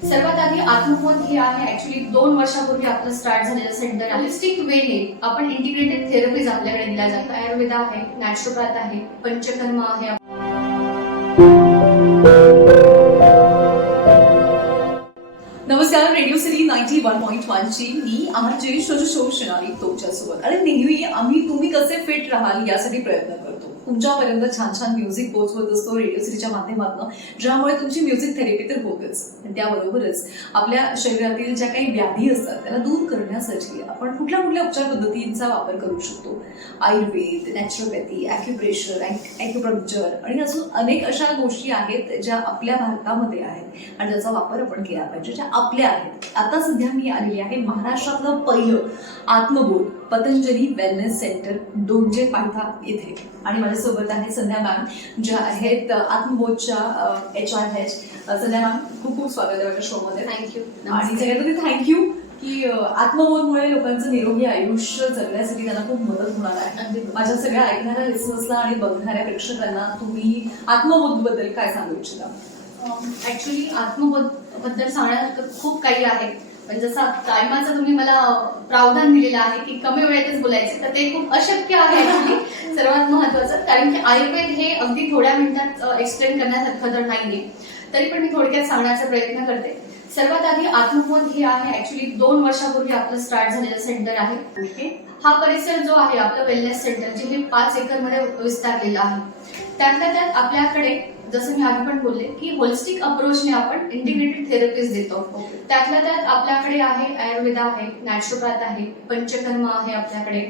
सर्वात आधी आत्मबोध हे आहे ऍक्च्युली 2 वर्षापूर्वी आपलं स्टार्ट झालेलं सेंटर. होलिस्टिक वेने आपण इंटिग्रेटेड थेरपीज आपल्याकडे दिल्या जातात. आयुर्वेद आहे, नॅचरोपॅथ आहे, पंचकर्म आहे. नमस्कार, रेडिओ सिटी 91.1 ची मी आमचे शोषो शिनारी तुमच्यासोबत. आणि नेहमी आम्ही तुम्ही कसे फिट राहाल यासाठी प्रयत्न करतो. तुमच्यापर्यंत छान छान म्युझिक पोहोचवत असतो रेडिओ सिटीच्या माध्यमातून, ज्यामुळे तुमची म्युझिक थेरपी तर होतेच, त्याबरोबरच आपल्या शरीरातील ज्या काही व्याधी असतात त्याला दूर करण्यासाठी आपण कुठल्या कुठल्या उपचार पद्धतींचा वापर करू शकतो. आयुर्वेद, नॅचरोपॅथी, ॲक्युप्रेशर, ॲक्युपंक्चर आणि अजून अनेक अशा गोष्टी आहेत ज्या आपल्या भारतामध्ये आहेत आणि ज्याचा वापर आपण केला पाहिजे, ज्या आपल्या आहेत. आता सध्या मी आलेली आहे महाराष्ट्रातलं पहिलं आत्मबोध पतंजली वेलनेस सेंटर दोंजे पायथा येथे. आणि माझ्यासोबत आहे संध्या मॅम, ज्या आहेत आत्मबोधच्या HR हेड. संध्या मॅम, खूप खूप स्वागत आहे माझ्या शो मध्ये. थँक्यू. आणि सगळ्यात थँक्यू की आत्मबोधमुळे लोकांचं निरोगी आयुष्य जगण्यासाठी त्यांना खूप मदत होणार आहे. माझ्या सगळ्या ऐकणाऱ्या लिसनर्सला आणि बघणाऱ्या प्रेक्षकांना तुम्ही आत्मबोध बद्दल काय सांगू इच्छिता? ऍक्च्युली आत्मबोध बद्दल सांगण्यासारखं खूप काही आहे, पण जसं टायमाचं तुम्ही मला प्रावधान दिलेलं आहे की कमी वेळेतच बोलायचं, तर ते खूप अशक्य आहे ऍक्च्युली. सर्वात महत्वाचं कारण की आयुर्वेद हे अगदी थोड्या मिनिटात एक्सप्लेन करण्यासारखं तर नाहीये, तरी पण मी थोडक्यात सांगण्याचा प्रयत्न करते. सर्वात आधी आत्मबोध हे आहे ऍक्च्युली 2 वर्षापूर्वी आपलं स्टार्ट झालेलं सेंटर आहे. हा परिसर जो आहे आपलं वेलनेस सेंटर, जे हे 5 एकरमध्ये विस्तारलेलं आहे. त्यातल्या त्यात आपल्याकडे जसं मी आधी पण बोलले की होलिस्टिक अप्रोचने आपण इंटिग्रेटेड थेरपीज देतो. त्यातल्या त्यात आपल्याकडे आहे आयुर्वेद आहे, नॅचरोपॅथ आहे, पंचकर्म आहे आपल्याकडे.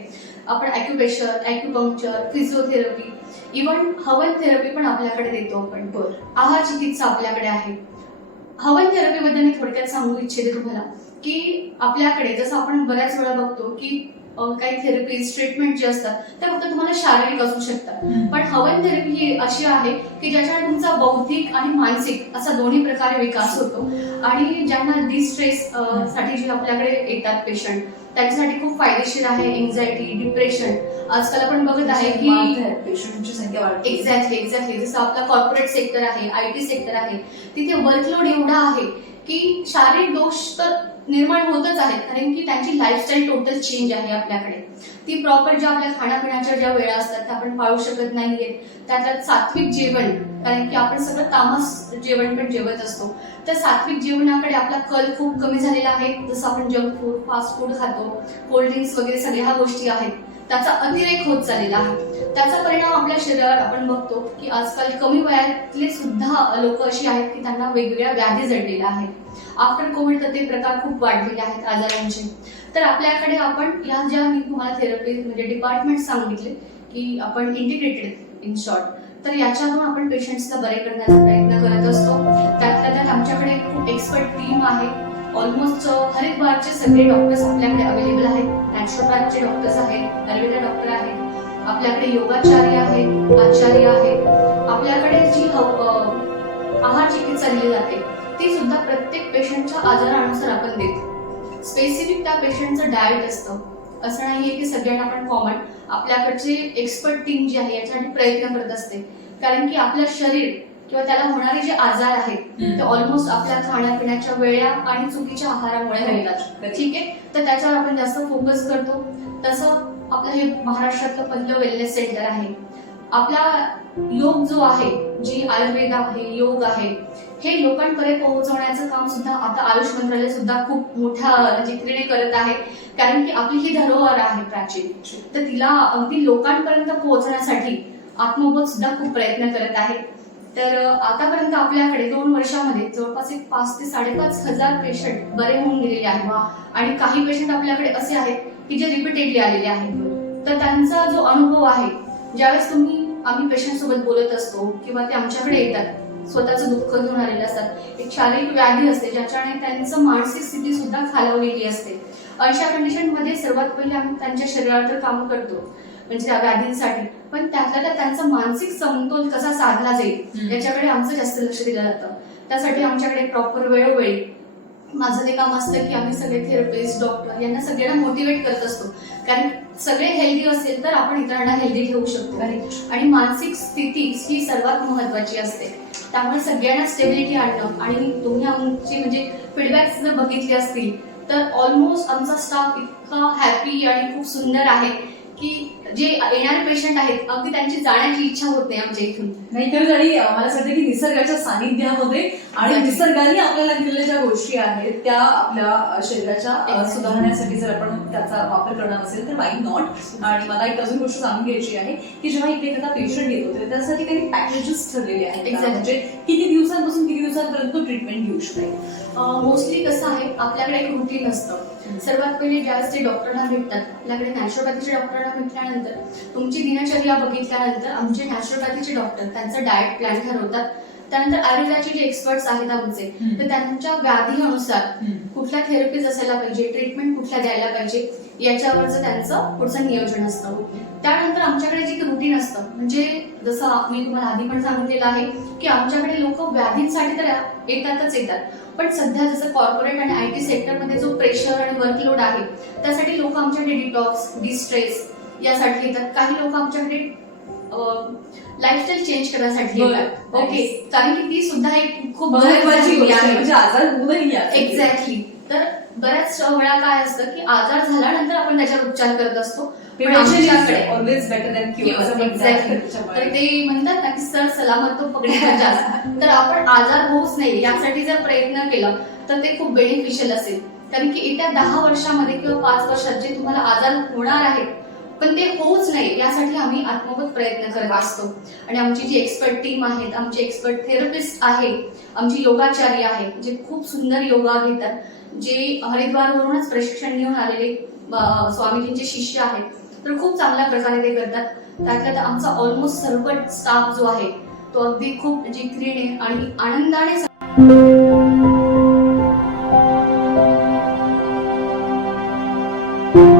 आपण ॲक्युप्रेशर, ॲक्युपंक्चर, फिजिओथेरपी, इव्हन हवन थेरपी पण आपल्याकडे देतो आपण. आहार चिकित्सा आपल्याकडे आहे. हवन थेरपीबद्दल मी थोडक्यात सांगू इच्छिते तुम्हाला की आपल्याकडे जसं आपण बऱ्याच वेळा बघतो की काही थेरपीज, ट्रीटमेंट जे असतात ते फक्त तुम्हाला शारीरिक असू शकतात, पण हवन थेरपी ही अशी आहे की ज्याच्याने तुमचा बौद्धिक आणि मानसिक असा दोन्ही प्रकारे विकास होतो. आणि ज्यांना डिस्ट्रेस साठी जे आपल्याकडे येतात पेशंट, त्यांच्यासाठी खूप फायदेशीर आहे. एन्झायटी, डिप्रेशन, आजकाल आपण बघत आहे की पेशंटची संख्या वाढते. एक्झॅक्टली जसं आपला कॉर्पोरेट सेक्टर आहे, IT सेक्टर आहे, तिथे वर्कलोड एवढा आहे की शारीरिक दोष तर निर्माण होतच आहेत, कारण की त्यांची लाईफस्टाईल टोटल चेंज आहे आपल्याकडे. ती प्रॉपर ज्या आपल्या खाण्यापिण्याच्या ज्या वेळा असतात त्या आपण पाळू शकत नाहीये. त्याच्यात सात्विक जेवण, कारण की आपण सगळं तामस जेवण पण जेवत असतो, तर सात्विक जेवणाकडे आपला कल खूप कमी झालेला आहे. जसं आपण जंक फूड, फास्ट फूड खातो, कोल्ड ड्रिंक्स वगैरे सगळ्या ह्या गोष्टी आहेत, त्याचा अतिरेक होत चाललेला आहे. त्याचा परिणाम आपल्या शरीरावर आपण बघतो की आजकाल कमी वयातले सुद्धा लोक अशी आहेत की त्यांना वेगवेगळ्या व्याधी जडलेल्या आहेत. आफ्टर कोविड तर ते प्रकार खूप वाढलेले आहेत आजारांचे. तर आपल्याकडे आपण या ज्या मी तुम्हाला थेरपी म्हणजे डिपार्टमेंट सांगितले की आपण इंटिग्रेटेड इन शॉर्ट, तर याच्यातून आपण पेशंट्सला बरे करण्याचा प्रयत्न करत असतो. त्यातल्या त्यात आमच्याकडे खूप एक्सपर्ट टीम आहे. ऑलमोस्ट हरिद्वारचे सगळे डॉक्टर्स आपल्याकडे अवेलेबल आहेत. नॅचरोपॅथचे डॉक्टर्स आहेत, आयुर्वेद डॉक्टर आहेत, आपल्याकडे योगाचार्य आहेत, आचार्य आहेत. आपल्याकडे जी आहार चिकित्सा दिली जाते ती सुद्धा प्रत्येक पेशंटच्या आजारानुसार आपण देतो. स्पेसिफिक त्या पेशंटचं डाएट असतं, असं नाहीये की सगळ्यांना आपण कॉमन. आपल्याकडचे एक्सपर्ट टीम जी आहे याच्यासाठी प्रयत्न करत असते, कारण की आपलं शरीर किंवा त्याला होणारे जे आजार आहेत ते ऑलमोस्ट आपल्या खाण्यापिण्याच्या वेळा आणि चुकीच्या आहारामुळे होतात. ठीक आहे, तर त्याच्यावर आपण जास्त फोकस करतो. तसं आपलं हे महाराष्ट्रातलं पहिलं वेलनेस सेंटर आहे. आपला योग जो आहे, जी आयुर्वेद आहे, योग आहे, हे लोकांपर्यंत पोहोचवण्याचं काम सुद्धा आता आयुष मंत्रालय सुद्धा खूप मोठ्या जिकरीने करत आहे, कारण की आपली ही धरोहर आहे प्राचीन, तर तिला अगदी लोकांपर्यंत पोहोचण्यासाठी आत्मबोध सुद्धा खूप प्रयत्न करत आहे. तर आतापर्यंत आपल्याकडे 2 वर्षामध्ये जवळपास 5 ते 5.5 हजार पेशंट बरे होऊन गेलेले आहेत. आणि काही पेशंट आपल्याकडे असे आहेत की जे रिपीटेडली आलेले आहेत. तर त्यांचा जो अनुभव आहे, ज्यावेळेस आम्ही पेशंट सोबत बोलत असतो किंवा ते आमच्याकडे येतात, स्वतःचं दुःख घेऊन आलेले असतात, एक शारीरिक व्याधी असते ज्याच्याने त्यांचं मानसिक स्थिती सुद्धा खालावलेली असते. अशा कंडिशन मध्ये सर्वात पहिले आम्ही त्यांच्या शरीरावर काम करतो, म्हणजे त्या व्याधींसाठी, पण त्यातल्या त्यांचा मानसिक समतोल कसा साधला जाईल याच्याकडे आमचं जास्त लक्ष दिलं जातं. त्यासाठी आमच्याकडे प्रॉपर वेळोवेळी माझं ते काम असतं की आम्ही सगळे थेरपिस्ट, डॉक्टर यांना सगळ्यांना मोटिवेट करत असतो, कारण सगळे हेल्दी असेल तर आपण इतरांना हेल्दी ठेवू शकतो. आणि मानसिक स्थिती ही सर्वात महत्वाची असते. त्यामुळे सगळ्यांना स्टेबिलिटी आणणं आणि तुम्ही आमची म्हणजे फीडबॅक्स जर बघितले असतील तर ऑलमोस्ट आमचा स्टाफ इतका हॅपी आणि खूप सुंदर आहे की जे येणारे पेशंट आहेत अगदी त्यांची जाण्याची इच्छा होत नाही आमच्या इथून. नाही खरंच. आणि मला असं वाटतं की निसर्गाच्या सानिध्यामध्ये आणि Exactly. निसर्गाने आपल्याला दिलेल्या ज्या गोष्टी आहेत त्या आपल्या शरीराच्या Exactly. सुधारण्यासाठी जर आपण त्याचा वापर करणार असेल तर वाय नॉट. आणि मला एक अजून गोष्ट जाणून घ्यायची आहे की जेव्हा इथे एखादा पेशंट येतो तर त्यासाठी काही पॅकेजेस ठरलेले आहेत का? Exactly. म्हणजे किती दिवसांपासून किती दिवसांपर्यंत तो ट्रीटमेंट घेऊ शकेल? मोस्टली कसं आहे आपल्याकडे एक रुटीन असतं. सर्वात पहिले ज्यावेळेस ते डॉक्टरना भेटतात आपल्याकडे नॅचरोपॅथीचे डॉक्टरना भेटल्यानंतर तुमची दिनचर्या बघितल्यानंतर आमचे नॅचरोपॅथीचे डॉक्टर त्यांचं डाएट प्लॅन ठरवतात. त्यानंतर आयुर्वेदाचे जे एक्सपर्ट्स आहेत आमचे तर त्यांच्या व्याधीनुसार कुठल्या थेरपीज असायला पाहिजे, ट्रीटमेंट कुठल्या द्यायला पाहिजे याच्यावरचं त्यांचं पुढचं नियोजन असतं. त्यानंतर आमच्याकडे जे रुटीन असतं म्हणजे जसं मी तुम्हाला आधी पण सांगितलेलं आहे की आमच्याकडे लोक व्याधींसाठी तर येतातच येतात, पण सध्या जसं कॉर्पोरेट आणि IT सेक्टरमध्ये जो प्रेशर आणि वर्कलोड आहे त्यासाठी लोक आमच्याकडे डिटॉक्स, डिस्ट्रेस यासाठी येतात. काही लोक आमच्याकडे लाईफस्टाईल चेंज करण्यासाठी येतात. ओके, कारण की ती सुद्धा एक खूप महत्वाची गोष्ट आहे. म्हणजे आजार होऊनही यासाठी. एक्झॅक्टली. तर बऱ्याच वेळा काय असतं की आजार झाल्यानंतर आपण त्याच्यावर उपचार करत असतो, पण Prevention is आमच्याकडे always better than cure. असं म्हणतात. एक्झॅक्टली. तर ते म्हणतात ना की सर सलामत तो पकडा जास्त. तर आपण आजार होऊच नाही यासाठी जर प्रयत्न केला तर ते खूप बेनिफिशियल असेल. कारण की येत्या 10 वर्षामध्ये किंवा 5 वर्षात जे तुम्हाला आजार होणार आहेत पण ते होऊच नाही यासाठी आम्ही आत्मोपत प्रयत्न करत असतो. आणि आमची जी एक्सपर्ट टीम आहेत, आमचे एक्सपर्ट थेरपिस्ट आहे, आमची योगाचार्य आहे जे खूप सुंदर योगा घेतात, जे हरिद्वारवरूनच प्रशिक्षण घेऊन आलेले स्वामीजींचे शिष्य आहेत, तर खूप चांगल्या प्रकारे ते करतात. त्यातल्या आमचा ऑलमोस्ट सर्व स्टाफ जो आहे तो अगदी खूप जिकरीने आणि आनंदाने